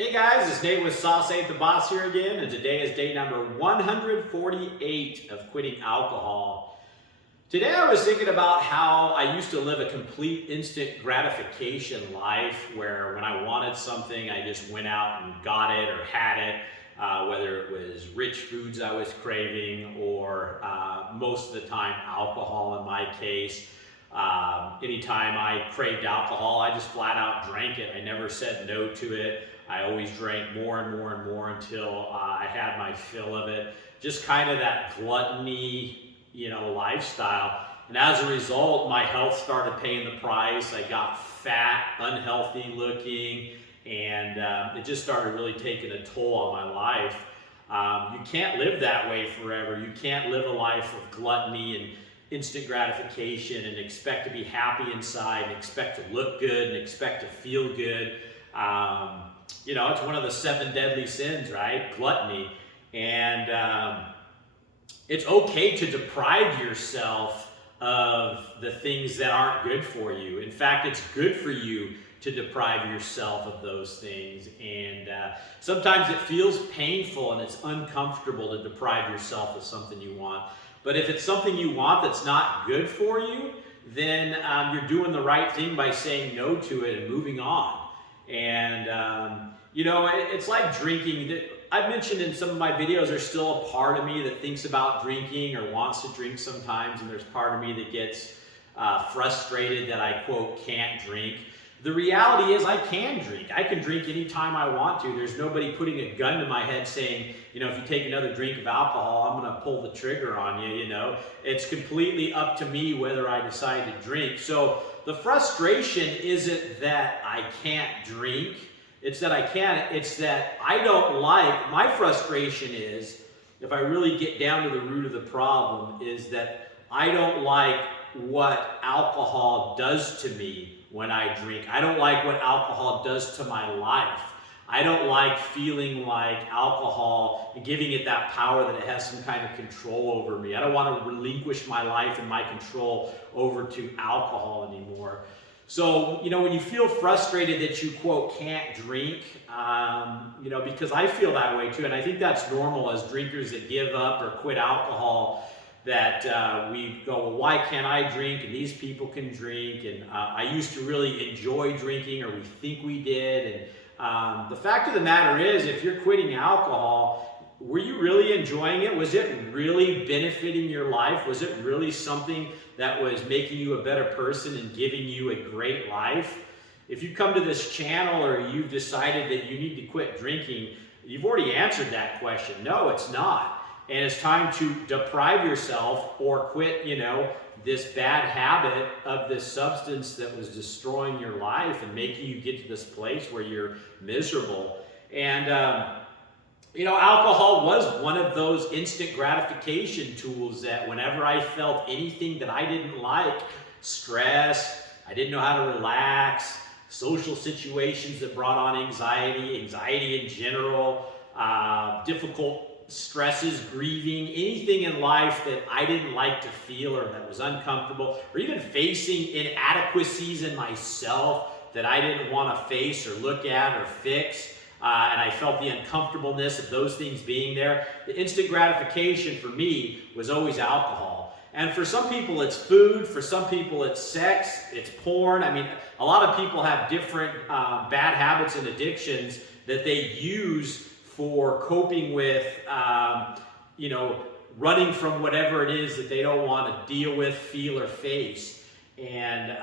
Hey guys, it's Nate with Sauce Ain't the Boss here again, and today is day number 148 of quitting alcohol. Today I was thinking about how I used to live a complete instant gratification life where when I wanted something, I just went out and got it or had it, whether it was rich foods I was craving or most of the time alcohol in my case. Anytime I craved alcohol, I just flat out drank it. I never said no to it. I always drank more and more and more until I had my fill of it. Just kind of that gluttony, lifestyle. And as a result, my health started paying the price. I got fat, unhealthy looking, and it just started really taking a toll on my life. You can't live that way forever. You can't live a life of gluttony and instant gratification and expect to be happy inside and expect to look good and expect to feel good. It's one of the 7 deadly sins, right? Gluttony. And it's okay to deprive yourself of the things that aren't good for you. In fact, it's good for you to deprive yourself of those things. And sometimes it feels painful and it's uncomfortable to deprive yourself of something you want. But if it's something you want that's not good for you, then you're doing the right thing by saying no to it and moving on. And, it's like drinking. I've mentioned in some of my videos, there's still a part of me that thinks about drinking or wants to drink sometimes, and there's part of me that gets frustrated that I, quote, can't drink. The reality is I can drink. I can drink anytime I want to. There's nobody putting a gun to my head saying, if you take another drink of alcohol, I'm going to pull the trigger on you, It's completely up to me whether I decide to drink. So the frustration isn't that I can't drink. It's that I can't. It's that I don't like. My frustration is, if I really get down to the root of the problem, is that I don't like what alcohol does to me when I drink. I don't like what alcohol does to my life. I don't like feeling like alcohol and giving it that power that it has some kind of control over me. I don't want to relinquish my life and my control over to alcohol anymore. So, when you feel frustrated that you, quote, can't drink, because I feel that way too, and I think that's normal as drinkers that give up or quit alcohol, that we go, well, why can't I drink and these people can drink? And I used to really enjoy drinking, or we think we did. And the fact of the matter is, if you're quitting alcohol, were you really enjoying it? Was it really benefiting your life? Was it really something that was making you a better person and giving you a great life? If you come to this channel or you've decided that you need to quit drinking, you've already answered that question. No, it's not. And it's time to deprive yourself or quit, this bad habit of this substance that was destroying your life and making you get to this place where you're miserable. And, alcohol was one of those instant gratification tools that whenever I felt anything that I didn't like, stress, I didn't know how to relax, social situations that brought on anxiety in general, difficult stresses, grieving, anything in life that I didn't like to feel or that was uncomfortable, or even facing inadequacies in myself that I didn't want to face or look at or fix, and I felt the uncomfortableness of those things being there. The instant gratification for me was always alcohol. And for some people it's food, for some people it's sex, it's porn. I mean, a lot of people have different bad habits and addictions that they use for coping with, running from whatever it is that they don't want to deal with, feel, or face. And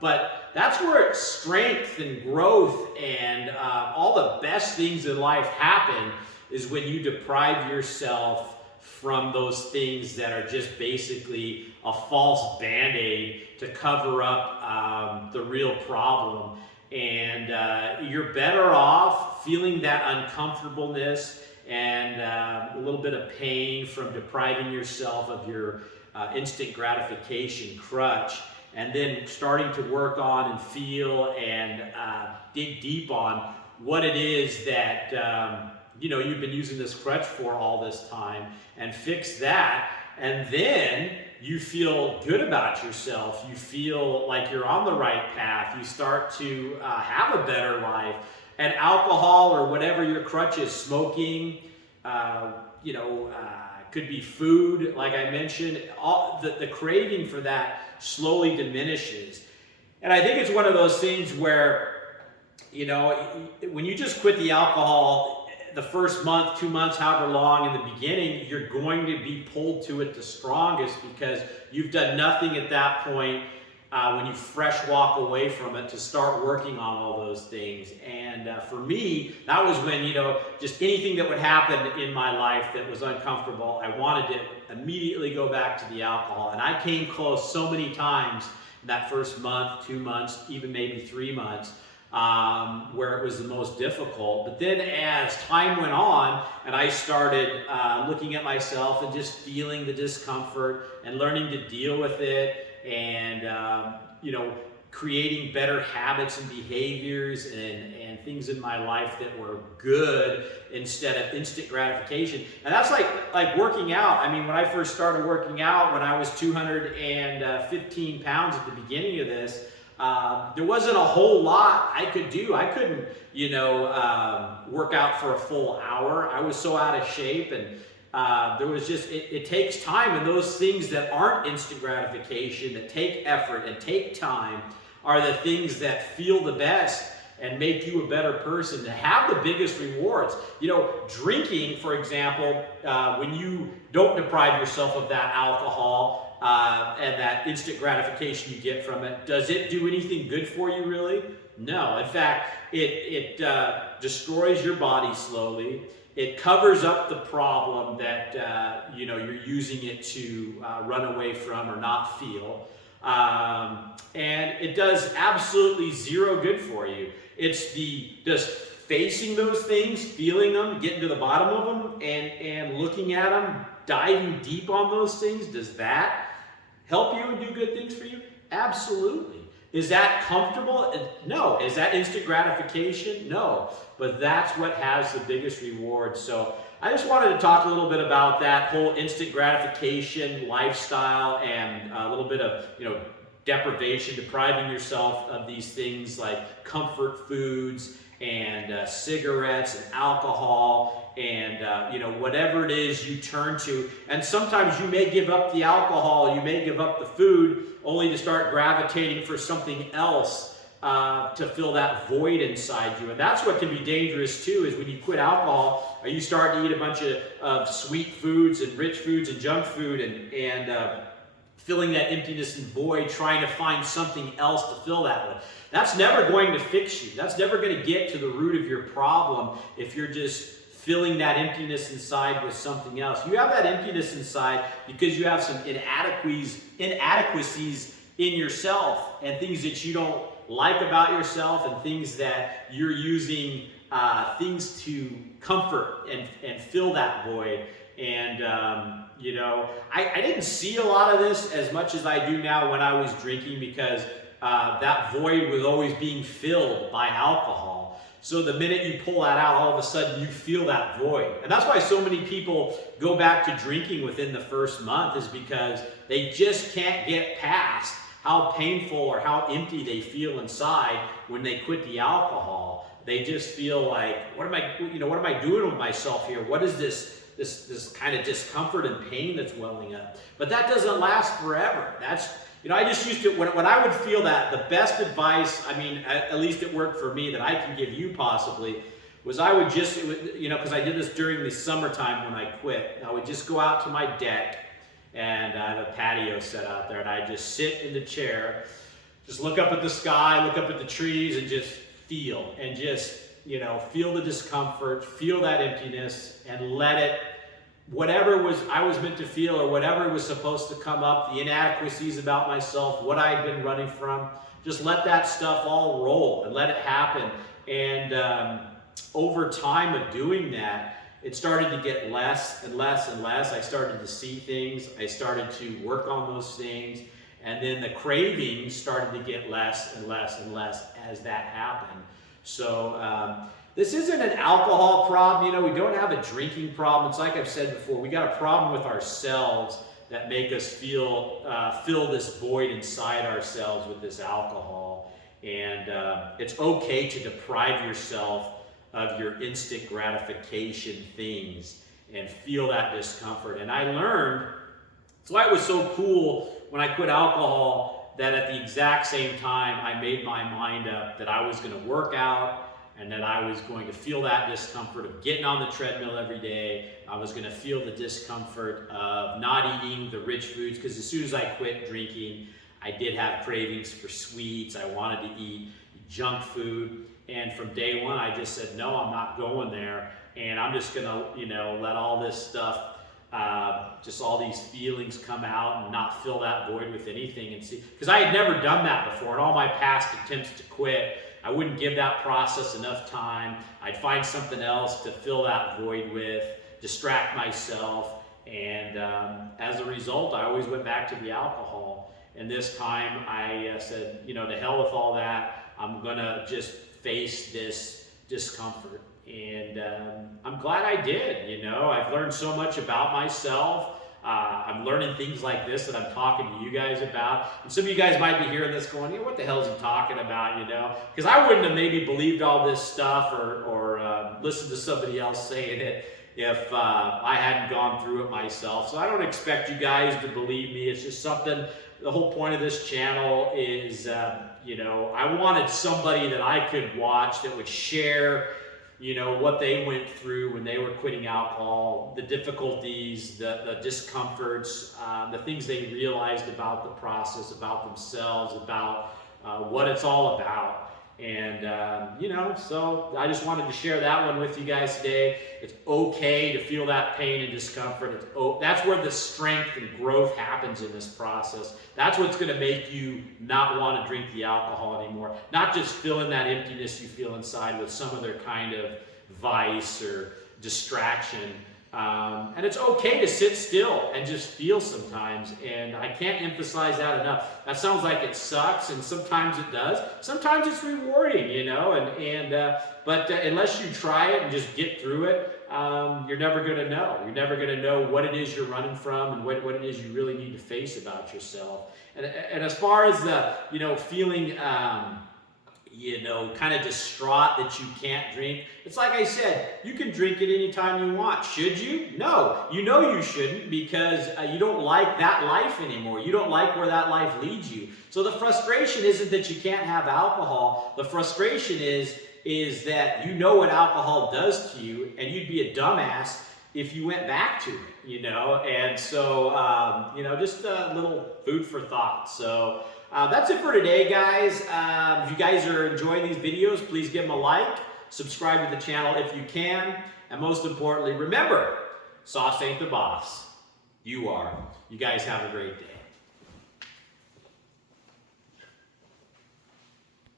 but that's where strength and growth and all the best things in life happen, is when you deprive yourself from those things that are just basically a false band-aid to cover up the real problem. And you're better off feeling that uncomfortableness and a little bit of pain from depriving yourself of your instant gratification crutch, and then starting to work on and feel and dig deep on what it is that you've been using this crutch for all this time, and fix that. And then you feel good about yourself. You feel like you're on the right path. You start to have a better life. And alcohol or whatever your crutch is, smoking, could be food, like I mentioned, the craving for that slowly diminishes. And I think it's one of those things where, when you just quit the alcohol, the first month, 2 months, however long in the beginning, you're going to be pulled to it the strongest because you've done nothing at that point when you fresh walk away from it to start working on all those things. And for me, that was when, just anything that would happen in my life that was uncomfortable, I wanted to immediately go back to the alcohol. And I came close so many times in that first month, 2 months, even maybe 3 months, where it was the most difficult. But then as time went on and I started looking at myself and just feeling the discomfort and learning to deal with it, and creating better habits and behaviors and things in my life that were good instead of instant gratification. And that's like working out. I mean, when I first started working out, when I was 215 pounds at the beginning of this, there wasn't a whole lot I could do. I couldn't, work out for a full hour. I was so out of shape, and there was just, it takes time, and those things that aren't instant gratification, that take effort and take time, are the things that feel the best and make you a better person, to have the biggest rewards. Drinking, for example, when you don't deprive yourself of that alcohol and that instant gratification you get from it, does it do anything good for you, really? No. In fact, it destroys your body slowly. It covers up the problem that you're using it to run away from or not feel. And it does absolutely zero good for you. It's just facing those things, feeling them, getting to the bottom of them, and looking at them, diving deep on those things. Does that help you and do good things for you? Absolutely. Is that comfortable? No. Is that instant gratification? No. But that's what has the biggest reward. So I just wanted to talk a little bit about that whole instant gratification lifestyle, and a little bit of, deprivation, depriving yourself of these things like comfort foods and cigarettes and alcohol and whatever it is you turn to. And sometimes you may give up the alcohol, you may give up the food, only to start gravitating for something else to fill that void inside you. And that's what can be dangerous too, is when you quit alcohol, or you start to eat a bunch of sweet foods and rich foods and junk food, and filling that emptiness and void, trying to find something else to fill that with. That's never going to fix you. That's never going to get to the root of your problem if you're just filling that emptiness inside with something else. You have that emptiness inside because you have some inadequacies in yourself, and things that you don't like about yourself, and things that you're using things to comfort and fill that void. And I didn't see a lot of this as much as I do now when I was drinking, because that void was always being filled by alcohol. So the minute you pull that out, all of a sudden you feel that void. And that's why so many people go back to drinking within the first month, is because they just can't get past how painful or how empty they feel inside when they quit the alcohol. They just feel like, what am I doing with myself here? What is this kind of discomfort and pain that's welling up? But that doesn't last forever. That's, I just used to, when I would feel that, the best advice, at least it worked for me, that I can give you possibly, was I would just, because I did this during the summertime when I quit, I would just go out to my deck, and I have a patio set out there, and I just sit in the chair, just look up at the sky, look up at the trees, and just feel, and just, feel the discomfort, feel that emptiness, and let it, whatever I was meant to feel, or whatever was supposed to come up, the inadequacies about myself, what I had been running from, just let that stuff all roll and let it happen. And over time of doing that, it started to get less and less and less. I started to see things. I started to work on those things. And then the cravings started to get less and less and less as that happened. So this isn't an alcohol problem. We don't have a drinking problem. It's like I've said before, we got a problem with ourselves that make us fill this void inside ourselves with this alcohol. And it's okay to deprive yourself of your instant gratification things and feel that discomfort. And I learned, that's why it was so cool when I quit alcohol, that at the exact same time I made my mind up that I was going to work out and that I was going to feel that discomfort of getting on the treadmill every day. I was going to feel the discomfort of not eating the rich foods, because as soon as I quit drinking, I did have cravings for sweets. I wanted to eat junk food. And from day one, I just said, no, I'm not going there. And I'm just going to, let all this stuff, just all these feelings come out and not fill that void with anything. And see, because I had never done that before. In all my past attempts to quit, I wouldn't give that process enough time. I'd find something else to fill that void with, distract myself. And as a result, I always went back to the alcohol. And this time I said, to hell with all that. I'm going to just face this discomfort. And I'm glad I did. I've learned so much about myself. I'm learning things like this that I'm talking to you guys about. And some of you guys might be hearing this going, what the hell is he talking about, Because I wouldn't have maybe believed all this stuff or listened to somebody else saying it if I hadn't gone through it myself. So I don't expect you guys to believe me. It's just something, the whole point of this channel is, I wanted somebody that I could watch that would share what they went through when they were quitting alcohol, the difficulties, the discomforts, the things they realized about the process, about themselves, about what it's all about. And, so I just wanted to share that one with you guys today. It's okay to feel that pain and discomfort. That's where the strength and growth happens in this process. That's what's going to make you not want to drink the alcohol anymore. Not just filling that emptiness you feel inside with some other kind of vice or distraction. And it's okay to sit still and just feel sometimes. And I can't emphasize that enough. That sounds like it sucks, and sometimes it does. Sometimes it's rewarding, but unless you try it and just get through it, you're never going to know. You're never going to know what it is you're running from and what it is you really need to face about yourself. And as far as the, feeling, kind of distraught that you can't drink. It's like I said, you can drink it anytime you want. Should you? No, you shouldn't, because you don't like that life anymore. You don't like where that life leads you. So the frustration isn't that you can't have alcohol. The frustration is that you know what alcohol does to you, and you'd be a dumbass if you went back to it, And so, just a little food for thought. So that's it for today, guys. If you guys are enjoying these videos, please give them a like, subscribe to the channel if you can, and most importantly, remember, sauce ain't the boss. You are. You guys have a great day.